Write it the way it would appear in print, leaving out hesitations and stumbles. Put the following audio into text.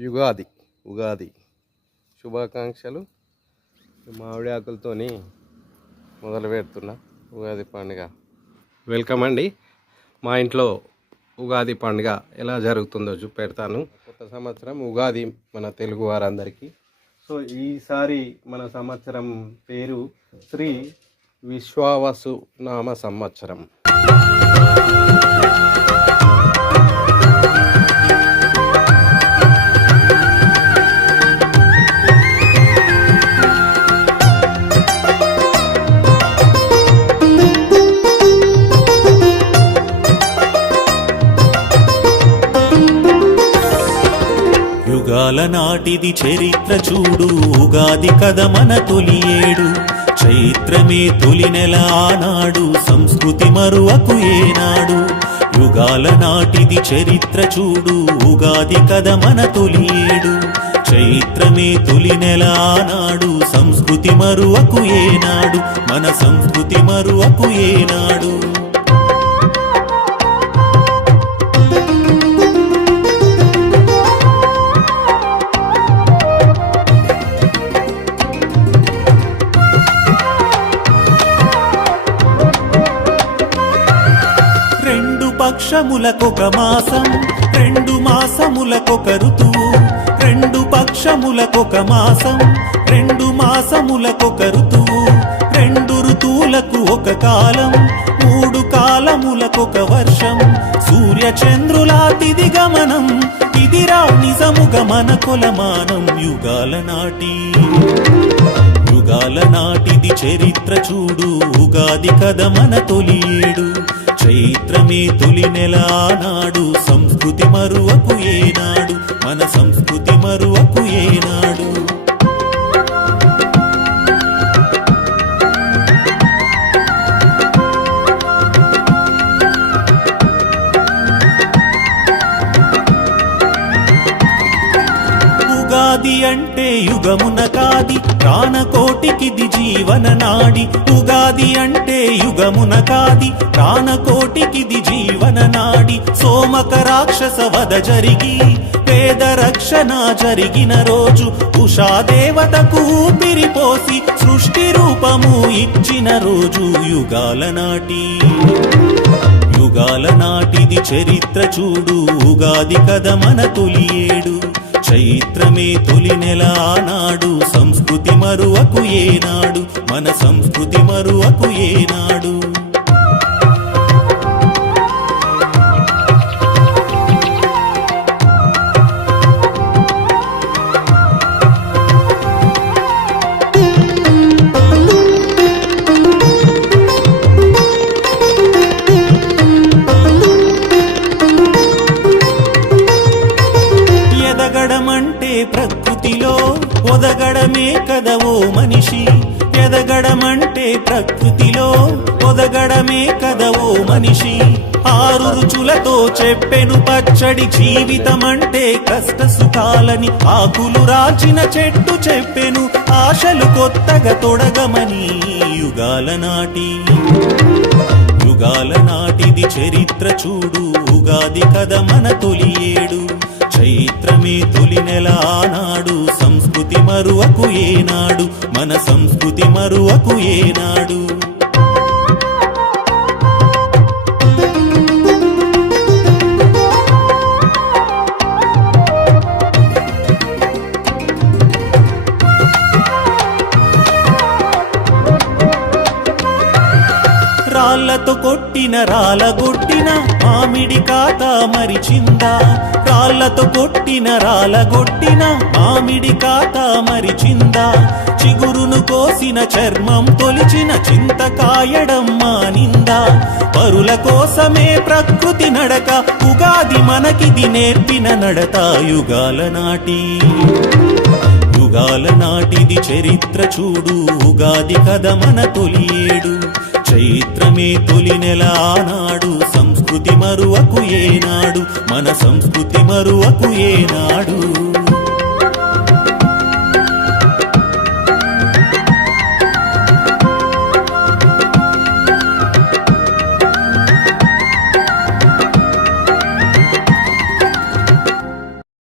ఉగాది శుభాకాంక్షలు. మామిడి ఆకులతోని మొదలు పెడుతున్నా ఉగాది పండుగ. వెల్కమ్ అండి. మా ఇంట్లో ఉగాది పండుగ ఎలా జరుగుతుందో చూపెడతాను. కొత్త సంవత్సరం ఉగాది మన తెలుగు వారందరికీ. సో ఈసారి మన సంవత్సరం పేరు శ్రీ విశ్వావసు నామ సంవత్సరం. యుగాల నాటిది చరిత్ర చూడు, ఉగాది కథ మన తొలి ఏడు. చైత్రమే తొలి నెల ఆనాడు, సంస్కృతి మరువకు ఏనాడు. యుగాల నాటిది చరిత్ర చూడు, ఉగాది కథ మన తొలి ఏడు. చైత్రమే తొలి నెల ఆనాడు, సంస్కృతి మరువకు ఏనాడు. మన సంస్కృతి మరువకు ఏనాడు. పక్షములకొక మాసం, 2 మాసములకొక ఋతువు. 2 పక్షములకొక మాసం, 2 మాసములకొక ఋతువు. 2 ఋతువులకు ఒక కాలం, 3 కాలములకొక వర్షం. సూర్య చంద్రుల తిథి గమనం, ఇదిరా నిజముగా మన కొలమానం. యుగాల నాటిది చరిత్ర చూడు, ఉగాది కథ మన తొలి ఏడు. చైత్రమే తొలి నెల ఆనాడు, సంస్కృతి మరువకు ఏనాడు. మన సంస్కృతి మరువకు ఏనాడు. ఉగాది అంటే యుగమున కాది, ప్రాణకోటికిది జీవన నాడి. ఉగాది అంటే యుగమున కాది, ప్రాణకోటికిది జీవన నాడి. సోమక రాక్షస వధ జరిగి పేద రక్షణ జరిగిన రోజు. ఉషాదేవతకు ఊపిరిపోసి సృష్టి రూపము ఇచ్చిన రోజు. యుగాల నాటిది చరిత్ర చూడు, ఉగాది కథ మన తొలి ఏడు. చైత్రమే తొలి నెల ఆనాడు, సంస్కృతి మరువకు ఏనాడు. మన సంస్కృతి మరువకు ఏనాడు. ఎదగడమంటే ప్రకృతిలో ఒదగడమే కదవో మనిషి. ఎదగడమంటే ప్రకృతిలో ఒదగడమే కదవో మనిషి. 6 రుచులతో చెప్పెను పచ్చడి జీవితమంటే కష్ట సుఖాలని. ఆకులు రాల్చిన చెట్టు చెప్పెను ఆశలు కొత్తగా తొడగమని. యుగాల నాటిది చరిత్ర చూడు, ఉగాది కథ మన తొలి ఏడు. చైత్రమే తొలి నెల ఆనాడు, సంస్కృతి మరువకు ఏనాడు. మన సంస్కృతి మరువకు ఏనాడు. రాళ్లతో కొట్టిన రాలగొట్టిన మామిడి కాత మరిచిందా. రాళ్లతో కొట్టిన రాలగొట్టిన మామిడి కాత మరిచిందా. చిగురును కోసిన చర్మం తొలిచిన చింతకాయడం మానిందా. పరుల కోసమే ప్రకృతి నడక, ఉగాది మనకిది నేర్పిన నడత. యుగాల నాటిది చరిత్ర చూడు, ఉగాది కథ మన తొలి ఏడు. చైత్రమే తొలి నెల ఆనాడు, సంస్కృతి మరువకు ఏనాడు. మన సంస్కృతి మరువకు ఏనాడు.